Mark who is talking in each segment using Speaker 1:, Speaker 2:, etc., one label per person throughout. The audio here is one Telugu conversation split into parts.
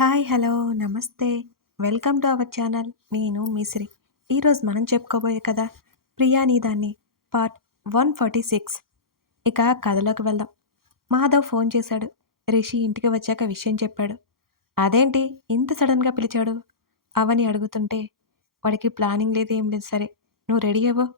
Speaker 1: హాయ్ హలో నమస్తే. Welcome to our channel. నేను మిశ్రి ఈరోజు మనం చెప్పుకోబోయే కదా ప్రియా నీదాన్ని పార్ట్ వన్ ఫార్టీ సిక్స్. ఇక కథలోకి వెళ్దాం. మాధవ్ ఫోన్ చేశాడు. రిషి ఇంటికి వచ్చాక విషయం చెప్పాడు. అదేంటి? ఇంత సడన్గా పిలిచాడు? అవని అడుగుతుంటే వాడికి ప్లానింగ్ లేదు ఏం లేదు. సరే నువ్వు రెడీ అవ్వు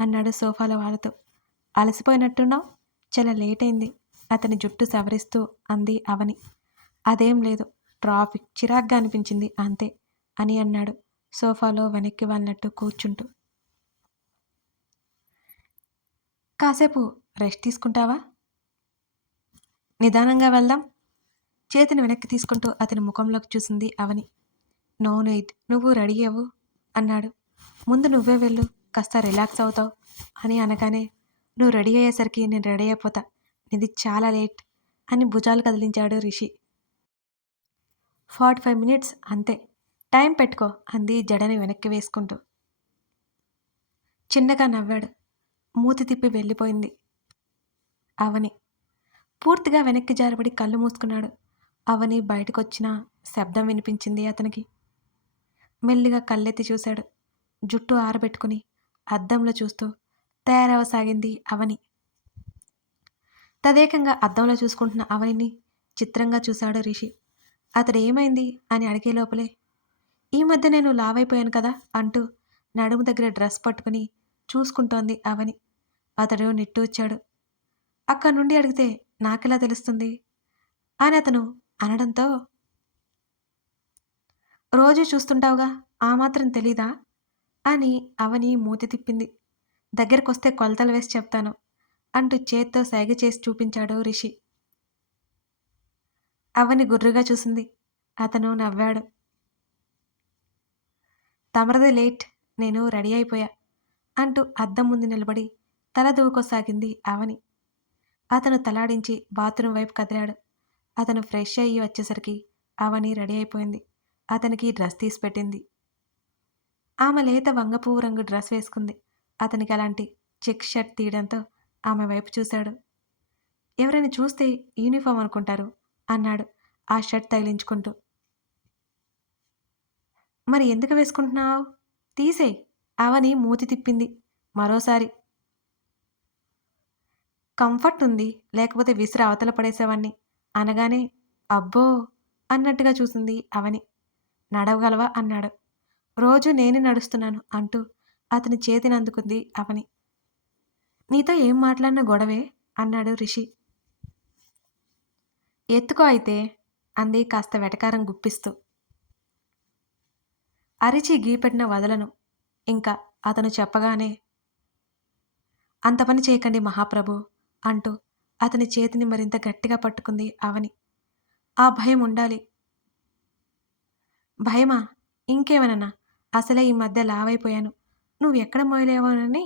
Speaker 1: అన్నాడు సోఫాలో వాళ్ళతో అలసిపోయినట్టున్నావు? చాలా లేట్ అయింది అతని జుట్టు సవరిస్తూ అంది అవని. అదేం లేదు. ట్రాఫిక్ చిరాగ్గా అనిపించింది. అంతే అని అన్నాడు సోఫాలో వెనక్కి వాళ్ళనట్టు కూర్చుంటూ. కాసేపు రెస్ట్ తీసుకుంటావా? నిదానంగా వెళ్దాం. చేతిని వెనక్కి తీసుకుంటూ అతని ముఖంలోకి చూసింది అవని. నో నైట్ నువ్వు రెడీ అవ్వు అన్నాడు. ముందు నువ్వే వెళ్ళు కాస్త రిలాక్స్ అవుతావు అని అనగానే నువ్వు రెడీ అయ్యేసరికి నేను రెడీ అయిపోతా నీది చాలా లేట్ అని భుజాలు కదిలించాడు రిషి. ఫార్టీ ఫైవ్ మినిట్స్ అంతే. టైం పెట్టుకో అంది జడని వెనక్కి వేసుకుంటూ. చిన్నగా నవ్వాడు. మూతి తిప్పి వెళ్ళిపోయింది. అవని. పూర్తిగా వెనక్కి జారబడి కళ్ళు మూసుకున్నాడు. అవని బయటకొచ్చిన శబ్దం వినిపించింది అతనికి. మెల్లిగా కళ్ళెత్తి చూశాడు. జుట్టు ఆరబెట్టుకుని అద్దంలో చూస్తూ తయారవసాగింది అవని. తదేకంగా అద్దంలో చూసుకుంటున్న అవనిని చిత్రంగా చూశాడు రిషి. అతడు ఏమైంది అని అడిగే లోపలే. ఈ మధ్య నేను లావైపోయాను కదా అంటూ నడుము దగ్గర డ్రెస్ పట్టుకుని చూసుకుంటోంది అవని. అతడు నిట్టూర్చాడు అక్కడి నుండి అడిగితే నాకెలా తెలుస్తుంది? అని అతను అనడంతో రోజు చూస్తుంటావుగా ఆ మాత్రం తెలీదా? అని అవని మూతి తిప్పింది. దగ్గరకొస్తే కొలతలు వేసి చెప్తాను అంటూ చేత్తో సైగ చేసి చూపించాడు రిషి. అవని గుర్రుగా చూసింది. అతను నవ్వాడు. తమరది లేట్ నేను రెడీ అయిపోయా అంటూ అద్దం ముందు నిలబడి తల దూకోసాగింది అవని. అతను తలాడించి బాత్రూమ్ వైపు కదిలాడు. అతను ఫ్రెష్ అయ్యి వచ్చేసరికి అవని రెడీ అయిపోయింది. అతనికి డ్రెస్ తీసి పెట్టింది. ఆమె లేత వంగపువ్వు రంగు డ్రెస్ వేసుకుంది. అతనికి అలాంటి చెక్ షర్ట్ తీయడంతో ఆమె వైపు చూశాడు. ఎవరైనా చూస్తే యూనిఫామ్ అనుకుంటారు. అన్నాడు ఆ షర్ట్ తగిలించుకుంటూ. మరి ఎందుకు వేసుకుంటున్నావు? తీసేయ్. అవని మూతి తిప్పింది. మరోసారి. కంఫర్ట్ ఉంది లేకపోతే విసిరి అవతల పడేసేవాణ్ణి. అనగానే అబ్బో! అన్నట్టుగా చూసింది అవని. నడవగలవా? అన్నాడు. రోజు నేనే నడుస్తున్నాను అంటూ అతని చేతిని అందుకుంది అవని. నీతో ఏం మాట్లాడిన గొడవే? అన్నాడు రిషి. ఎత్తుకో అయితే అంది కాస్త వెటకారం గుప్పిస్తూ. అరిచి గీపెట్టిన వదలను. ఇంకా అతను చెప్పగానే అంత పని చేయకండి మహాప్రభు అంటూ అతని చేతిని మరింత గట్టిగా పట్టుకుంది అవని. ఆ భయం ఉండాలి. భయమా? ఇంకేమనన్నా? అసలే ఈ మధ్య లావైపోయాను. నువ్వు ఎక్కడ మోయలేవోనని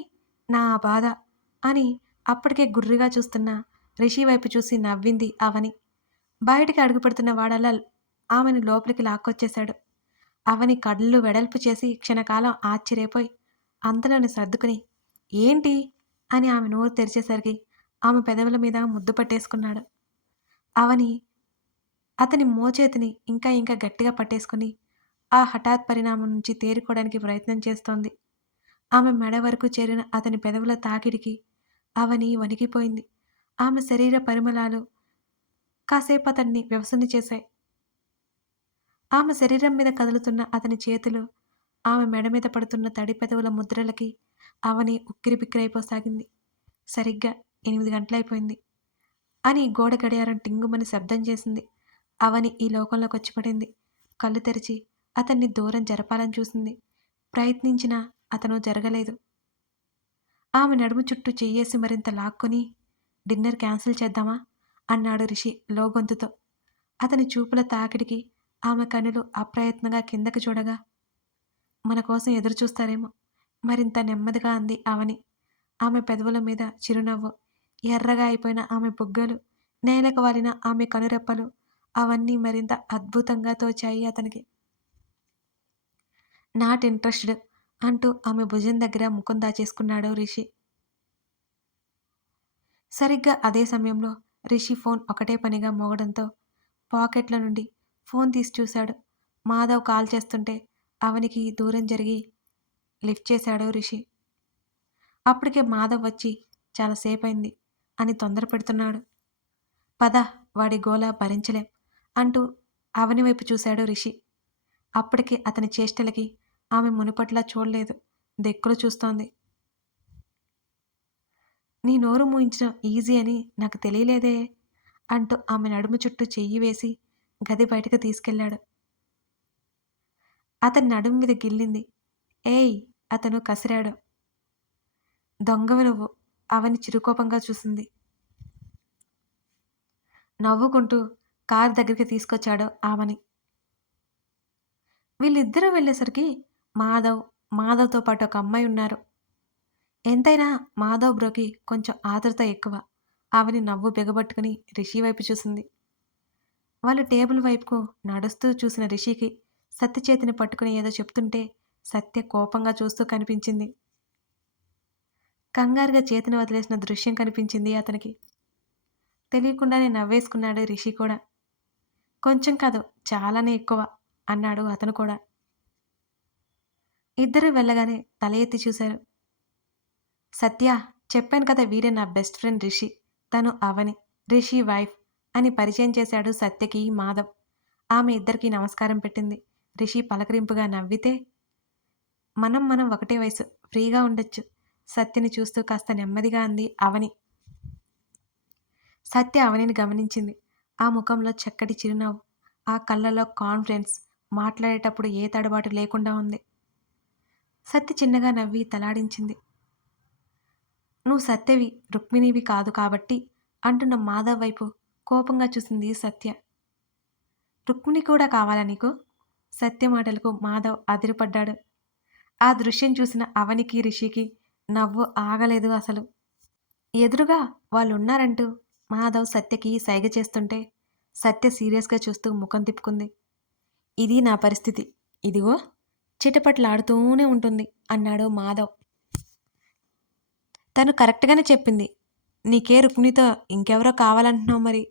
Speaker 1: నా బాధ అని అప్పటికే గుర్రిగా చూస్తున్న రిషి వైపు చూసి నవ్వింది అవని. బయటికి అడుగుపెడుతున్న వాడలాల్ ఆమెను లోపలికి లాక్కొచ్చేశాడు. అవని కళ్ళు వెడల్పు చేసి క్షణకాలం ఆశ్చర్యపోయి అంతలోని సర్దుకుని ఏంటి? అని ఆమె నోరు తెరిచేసరికి ఆమె పెదవుల మీద ముద్దు పట్టేసుకున్నాడు. అవని అతని మోచేతిని ఇంకా ఇంకా గట్టిగా పట్టేసుకుని ఆ హఠాత్ పరిణామం నుంచి తేరుకోవడానికి ప్రయత్నం చేస్తోంది. ఆమె మెడ వరకు చేరిన అతని పెదవుల తాకిడికి అవని వణికిపోయింది. ఆమె శరీర పరిమళాలు కాసేపు అతన్ని వ్యవసన చేశాయి. ఆమె శరీరం మీద కదులుతున్న అతని చేతులు ఆమె మెడ మీద పడుతున్న తడి పెదవుల ముద్రలకి అవని ఉక్కిరిబిక్కిరైపోసాగింది. సరిగ్గా ఎనిమిది గంటలైపోయింది. అని గోడ గడియారం టింగుమని శబ్దం చేసింది. అవని ఈ లోకంలోకి వచ్చి పడింది కళ్ళు తెరిచి అతన్ని దూరం జరపాలని చూసింది. ప్రయత్నించినా అతను జరగలేదు. ఆమె నడుము చుట్టూ చెయ్యేసి మరింత లాక్కొని డిన్నర్ క్యాన్సిల్ చేద్దామా? అన్నాడు రిషి లోగొంతుతో. అతని చూపుల తాకిడికి ఆమె కనులు అప్రయత్నంగా కిందకి చూడగా మన కోసం ఎదురు చూస్తారేమో. మరింత నెమ్మదిగా అంది అవని. ఆమె పెదవుల మీద చిరునవ్వు ఎర్రగా అయిపోయిన ఆమె బుగ్గలు నేలకు వాలిన ఆమె కనురెప్పలు అవన్నీ మరింత అద్భుతంగా తోచాయి అతనికి. నాట్ ఇంట్రెస్టెడ్ అంటూ ఆమె భుజం దగ్గర ముఖం దాచేసుకున్నాడు రిషి. సరిగ్గా అదే సమయంలో రిషి ఫోన్ ఒకటే పనిగా మోగడంతో పాకెట్ల నుండి ఫోన్ తీసి చూశాడు. మాధవ్ కాల్ చేస్తుంటే అవనికి దూరం జరిగి లిఫ్ట్ చేశాడు రిషి. అప్పటికే మాధవ్ వచ్చి చాలాసేపు అయింది అని తొందర పెడుతున్నాడు. పద వాడి గోల భరించలేం అంటూ అవని వైపు చూశాడు రిషి. అప్పటికి అతని చేష్టలకి ఆమె మునుపట్లా చూడలేదు. దెక్కులు చూస్తోంది. నీ నోరు మూయించడం ఈజీ అని నాకు తెలియలేదే అంటూ ఆమె నడుము చుట్టూ చెయ్యి వేసి గది బయటకు తీసుకెళ్ళాడు. అతని నడుము మీద గిల్లింది. ఏయ్ అతను కసిరాడు. దొంగవి నువ్వు అవని చిరుకోపంగా చూసింది. నవ్వుకుంటూ కారు దగ్గరికి తీసుకొచ్చాడు ఆమెని. వీళ్ళిద్దరూ వెళ్ళేసరికి మాధవ్ మాధవ్తో పాటు ఒక అమ్మాయి ఉన్నారు. ఎంతైనా మాధవ్ బ్రోకి కొంచెం ఆతృత ఎక్కువ. ఆవిని నవ్వు బిగబట్టుకుని రిషి వైపు చూసింది. వాళ్ళు టేబుల్ వైపుకు నడుస్తూ చూసిన రిషికి సత్య చేతిని పట్టుకుని ఏదో చెప్తుంటే సత్య కోపంగా చూస్తూ కనిపించింది. కంగారుగా చేతిని వదిలేసిన దృశ్యం కనిపించింది అతనికి. తెలియకుండానే నవ్వేసుకున్నాడు రిషి కూడా. కొంచెం కాదు చాలానే ఎక్కువ అన్నాడు అతను కూడా. ఇద్దరు వెళ్ళగానే తల ఎత్తి చూశారు. సత్య చెప్పాను కదా వీడే నా బెస్ట్ ఫ్రెండ్ రిషి. తను అవని రిషి వైఫ్ అని పరిచయం చేశాడు సత్యకి మాధవ్. ఆమె ఇద్దరికి నమస్కారం పెట్టింది. రిషి పలకరింపుగా నవ్వితే మనం మనం ఒకటే వయసు ఫ్రీగా ఉండొచ్చు. సత్యని చూస్తూ కాస్త నెమ్మదిగా అంది అవని. సత్య అవనిని గమనించింది. ఆ ముఖంలో చక్కటి చిరునవ్వు ఆ కళ్ళలో కాన్ఫిడెన్స్ మాట్లాడేటప్పుడు ఏ తడబాటు లేకుండా ఉంది. సత్య చిన్నగా నవ్వి తలాడించింది. నువ్వు సత్యవి రుక్మిణివి కాదు కాబట్టి అంటున్న మాధవ్ వైపు కోపంగా చూసింది సత్య. రుక్మిణి కూడా కావాలా నీకు? సత్య మాటలకు మాధవ్ అదిరిపడ్డాడు. ఆ దృశ్యం చూసిన అవనికి రిషికి నవ్వు ఆగలేదు అసలు. ఎదురుగా వాళ్ళున్నారంటూ మాధవ్ సత్యకి సైగ చేస్తుంటే సత్య సీరియస్గా చూస్తూ ముఖం తిప్పుకుంది. ఇది నా పరిస్థితి. ఇదిగో చిటపట్లాడుతూనే ఉంటుంది అన్నాడు మాధవ్. తను కరెక్ట్గానే చెప్పింది. నీకే రుక్మిణితో ఇంకెవరో కావాలంటున్నావు మరి?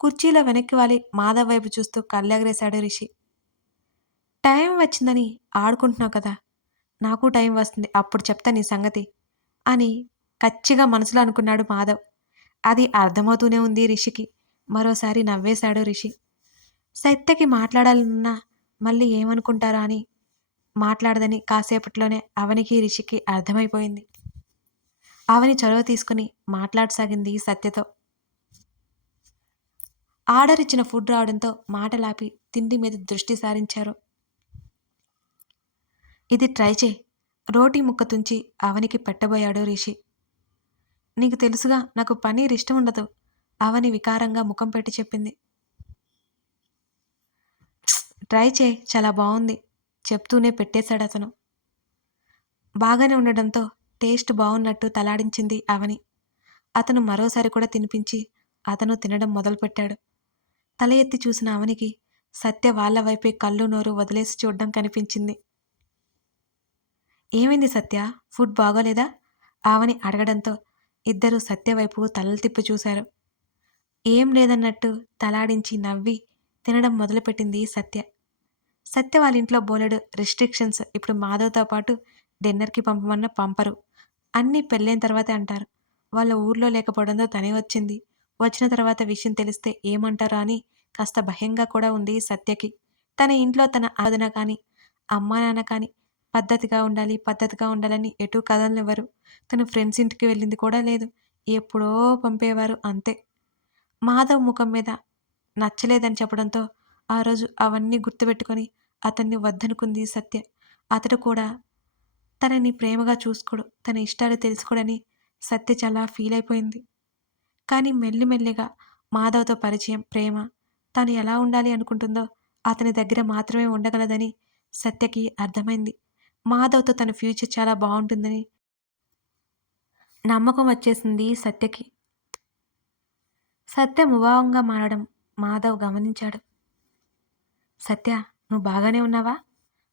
Speaker 1: కుర్చీలో వెనక్కి వాలి మాధవ్ వైపు చూస్తూ కళ్ళెగరేశాడు రిషి. టైం వచ్చిందని ఆడుకుంటున్నావు కదా నాకు టైం వస్తుంది అప్పుడు చెప్తా నీ సంగతి అని కచ్చిగా మనసులో అనుకున్నాడు మాధవ్. అది అర్థమవుతూనే ఉంది రిషికి. మరోసారి నవ్వేశాడు రిషి. సత్యకి మాట్లాడాలన్నా మళ్ళీ ఏమనుకుంటారా అని మాట్లాడదని కాసేపట్లోనే అవనికి రిషికి అర్థమైపోయింది. ఆవని చొరవ తీసుకుని మాట్లాడసాగింది సత్యతో. ఆర్డర్ ఇచ్చిన ఫుడ్ రావడంతో మాటలాపి తిండి మీద దృష్టి సారించారు. ఇది ట్రై చేయి. రోటీ ముక్క తుంచి అవనికి పెట్టబోయాడు రిషి. నీకు తెలుసుగా నాకు పనీర్ ఇష్టం ఉండదు అవని వికారంగా ముఖం పెట్టి చెప్పింది. ట్రై చేయి చాలా బాగుంది చెప్తూనే పెట్టేశాడు అతను బాగానే ఉండడంతో టేస్ట్ బాగున్నట్టు తలాడించింది అవని. అతను మరోసారి కూడా తినిపించి అతను తినడం మొదలుపెట్టాడు. తల ఎత్తి చూసిన అవనికి సత్య వాళ్ళ వైపే కళ్ళు నోరు వదిలేసి చూడడం కనిపించింది. ఏమైంది సత్య? ఫుడ్ బాగోలేదా? ఆవని అడగడంతో ఇద్దరు సత్య వైపు తలలు తిప్పి చూశారు. ఏం లేదన్నట్టు తలాడించి నవ్వి తినడం మొదలుపెట్టింది సత్య. సత్య వాళ్ళ ఇంట్లో బోలెడు రిస్ట్రిక్షన్స్ ఇప్పుడు మాధవ్తో పాటు డిన్నర్కి పంపమన్న పంపరు. అన్నీ పెళ్ళైన తర్వాతే అంటారు. వాళ్ళ ఊర్లో లేకపోవడంతో తనే వచ్చింది. వచ్చిన తర్వాత విషయం తెలిస్తే ఏమంటారా అని కాస్త భయంగా కూడా ఉంది సత్యకి. తన ఇంట్లో తన ఆదన కానీ అమ్మా నాన్న కానీ పద్ధతిగా ఉండాలి పద్ధతిగా ఉండాలని ఎటు కదలనివ్వరు. తన ఫ్రెండ్స్ ఇంటికి వెళ్ళింది కూడా లేదు. ఎప్పుడో పంపేవారు అంతే. మాధవ్ ముఖం మీద నచ్చలేదని చెప్పడంతో ఆ రోజు అవన్నీ గుర్తుపెట్టుకొని అతన్ని వద్దనుకుంది సత్య. అతడు కూడా తనని ప్రేమగా చూసుకోడు తన ఇష్టాలు తెలుసుకోడని సత్య చాలా ఫీల్ అయిపోయింది. కానీ మెల్లిమెల్లిగా మాధవ్తో పరిచయం ప్రేమ తాను ఎలా ఉండాలి అనుకుంటుందో అతని దగ్గర మాత్రమే ఉండగలదని సత్యకి అర్థమైంది. మాధవ్తో తన ఫ్యూచర్ చాలా బాగుంటుందని నమ్మకం వచ్చేసింది సత్యకి. సత్య ముభావంగా మారడం మాధవ్ గమనించాడు. సత్య నువ్వు బాగానే ఉన్నావా?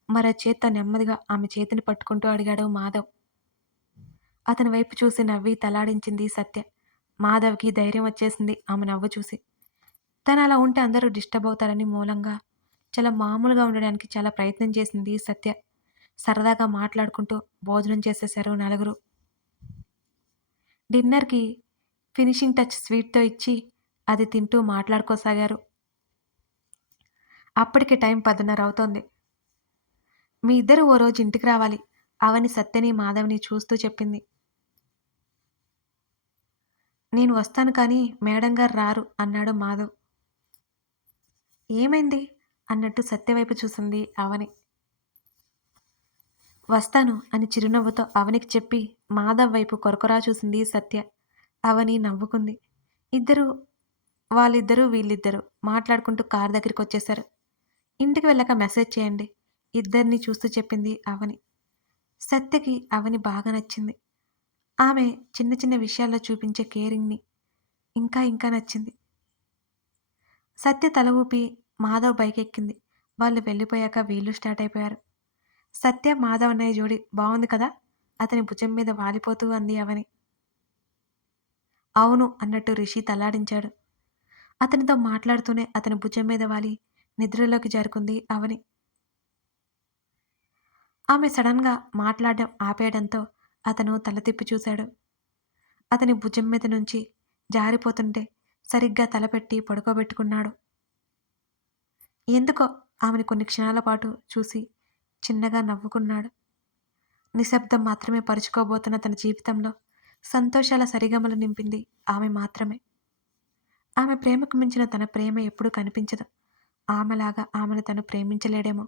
Speaker 1: మరో చేత్తో నెమ్మదిగా ఆమె చేతిని పట్టుకుంటూ అడిగాడు మాధవ్. అతని వైపు చూసి నవ్వి తలాడించింది సత్య. మాధవ్కి ధైర్యం వచ్చేసింది ఆమె నవ్వు చూసి. తను అలా ఉంటే అందరూ డిస్టర్బ్ అవుతారని మూలంగా చాలా మామూలుగా ఉండడానికి చాలా ప్రయత్నం చేసింది సత్య. సరదాగా మాట్లాడుకుంటూ భోజనం చేసేశారు నలుగురు. డిన్నర్కి ఫినిషింగ్ టచ్ స్వీట్తో ఇచ్చి అది తింటూ మాట్లాడుకోసాగారు. అప్పటికి టైం పదిన్నర అవుతోంది. మీ ఇద్దరు ఓ రోజు ఇంటికి రావాలి. అవని సత్యని మాధవిని చూస్తూ చెప్పింది. నేను వస్తాను కానీ మేడం గారు రారు అన్నాడు మాధవ్. ఏమైంది? అన్నట్టు సత్యవైపు చూసింది అవని. వస్తాను అని చిరునవ్వుతో అవనికి చెప్పి మాధవ్ వైపు కొరకొరా చూసింది సత్య. అవని నవ్వుకుంది. ఇద్దరు వాళ్ళిద్దరూ వీళ్ళిద్దరూ మాట్లాడుకుంటూ కార్ దగ్గరికి వచ్చేశారు. ఇంటికి వెళ్ళాక మెసేజ్ చేయండి. ఇద్దరిని చూస్తూ చెప్పింది అవని. సత్యకి అవని బాగా నచ్చింది. ఆమె చిన్న చిన్న విషయాల్లో చూపించే కేరింగ్ని ఇంకా ఇంకా నచ్చింది. సత్య తల ఊపి మాధవ్ బైక్ ఎక్కింది వాళ్ళు వెళ్ళిపోయాక వీళ్ళు స్టార్ట్ అయిపోయారు. సత్య మాధవ్ అన్నయ్య జోడి బాగుంది కదా? అతని భుజం మీద వాలిపోతూ అంది అవని. అవును అన్నట్టు రిషి తలాడించాడు అతనితో మాట్లాడుతూనే అతని భుజం మీద వాలి నిద్రలోకి జారుకుంది అవని. ఆమె సడన్గా మాట్లాడడం ఆపేయడంతో అతను తల తిప్పి చూశాడు. అతని భుజం మీద నుంచి జారిపోతుంటే సరిగ్గా తలపెట్టి పడుకోబెట్టుకున్నాడు. ఎందుకో ఆమెను కొన్ని క్షణాల పాటు చూసి చిన్నగా నవ్వుకున్నాడు. నిశ్శబ్దం మాత్రమే పరుచుకోబోతున్న తన జీవితంలో సంతోషాల సరిగమలు నింపింది ఆమె మాత్రమే. ఆమె ప్రేమకు మించిన తన ప్రేమ ఎప్పుడూ కనిపించదు. ఆమెలాగా ఆమెను తను ప్రేమించలేడేమో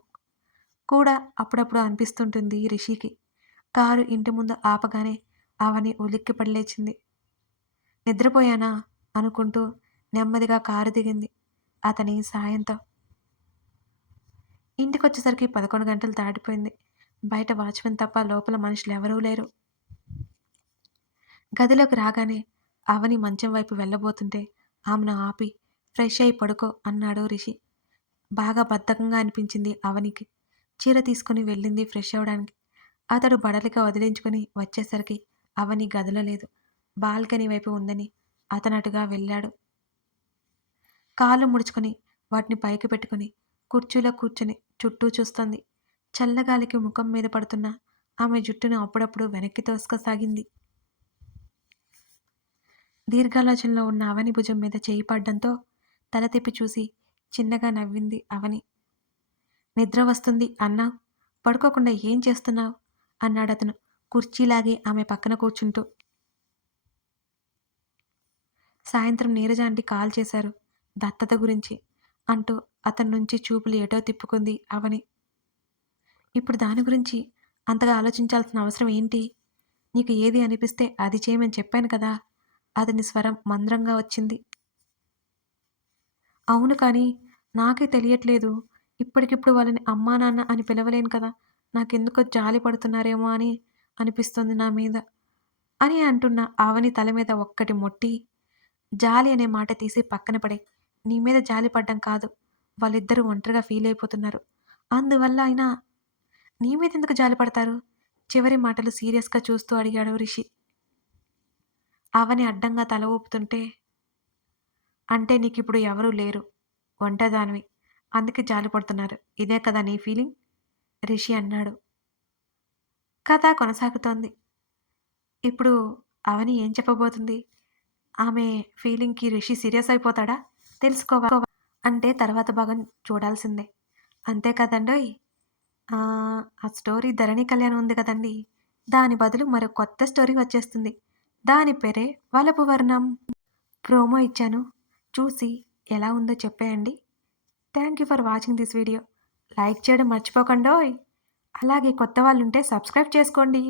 Speaker 1: కూడా అప్పుడప్పుడు అనిపిస్తుంటుంది రిషికి. కారు ఇంటి ముందు ఆపగానే అవని ఉలిక్కి పడలేచింది నిద్రపోయానా? అనుకుంటూ నెమ్మదిగా కారు దిగింది అతని సాయంతో. ఇంటికొచ్చేసరికి పదకొండు గంటలు దాటిపోయింది. బయట వాచ్మెన్ తప్ప లోపల మనుషులు ఎవరూ లేరు. గదిలోకి రాగానే అవని మంచం వైపు వెళ్ళబోతుంటే ఆమెను ఆపి ఫ్రెష్ అయి పడుకో అన్నాడు రిషి. బాగా బద్ధకంగా అనిపించింది అవనికి. చీర తీసుకుని వెళ్ళింది ఫ్రెష్ అవడానికి. అతడు బడలిక వదిలించుకుని వచ్చేసరికి అవని గదిలో లేదు. బాల్కనీ వైపు ఉందని అతనటుగా వెళ్ళాడు. కాళ్ళు ముడుచుకొని వాటిని పైకి పెట్టుకుని కుర్చీలో కూర్చుని చుట్టూ చూస్తుంది. చల్లగాలికి ముఖం మీద పడుతున్న ఆమె జుట్టును అప్పుడప్పుడు వెనక్కి తోసుకసాగింది. దీర్ఘాలోచనలో ఉన్న అవని భుజం మీద చేయి పడ్డంతో తల తిప్పి చూసి చిన్నగా నవ్వింది అవని. నిద్ర వస్తుంది అన్నా. పడుకోకుండా ఏం చేస్తున్నావు? అన్నాడు అతను కుర్చీలాగి ఆమె పక్కన కూర్చుంటూ. సాయంత్రం నీరజ ఆంటీ కాల్ చేశారు దత్తత గురించి అంటూ అతని నుంచి చూపులు ఏటో తిప్పుకుంది అవని. ఇప్పుడు దాని గురించి అంతగా ఆలోచించాల్సిన అవసరం ఏంటి? నీకు ఏది అనిపిస్తే అది చేయమని చెప్పాను కదా? అతని స్వరం మంద్రంగా వచ్చింది. అవును కానీ నాకే తెలియట్లేదు. ఇప్పటికిప్పుడు వాళ్ళని అమ్మా నాన్న అని పిలవలేను కదా. నాకెందుకో జాలి పడుతున్నారేమో అని అనిపిస్తుంది నా మీద. అని అంటున్న ఆవని తల మీద ఒక్కటి మొట్టి జాలి అనే మాట తీసి పక్కన పడే నీ మీద జాలి పడ్డం కాదు వాళ్ళిద్దరూ ఒంటరిగా ఫీల్ అయిపోతున్నారు. అందువల్ల అయినా నీ మీద ఎందుకు జాలి పడతారు? చివరి మాటలు సీరియస్గా చూస్తూ అడిగాడు రిషి. అవని అడ్డంగా తల ఊపుతుంటే అంటే నీకు ఇప్పుడు ఎవరూ లేరు ఒంటదానివి అందుకే జాలి పడుతున్నారు. ఇదే కదా నీ ఫీలింగ్? రిషి అన్నాడు. కథ కొనసాగుతోంది. ఇప్పుడు అవని ఏం చెప్పబోతుంది? ఆమె ఫీలింగ్కి రిషి సీరియస్ అయిపోతాడా? తెలుసుకోవా? అంటే తర్వాత భాగం చూడాల్సిందే. అంతే కదండోయ్? ఆ ఆ స్టోరీ ధరణి కళ్యాణం ఉంది కదండి. దాని బదులు మరో కొత్త స్టోరీ వచ్చేస్తుంది. దాని పేరే వలపు వర్ణం ప్రోమో ఇచ్చాను. చూసి ఎలా ఉందో చెప్పేయండి. Thank you for watching this video. Like చేయడం మర్చిపోకండోయ్. అలాగే కొత్త వాళ్ళు ఉంటే సబ్స్క్రైబ్ చేసుకోండి.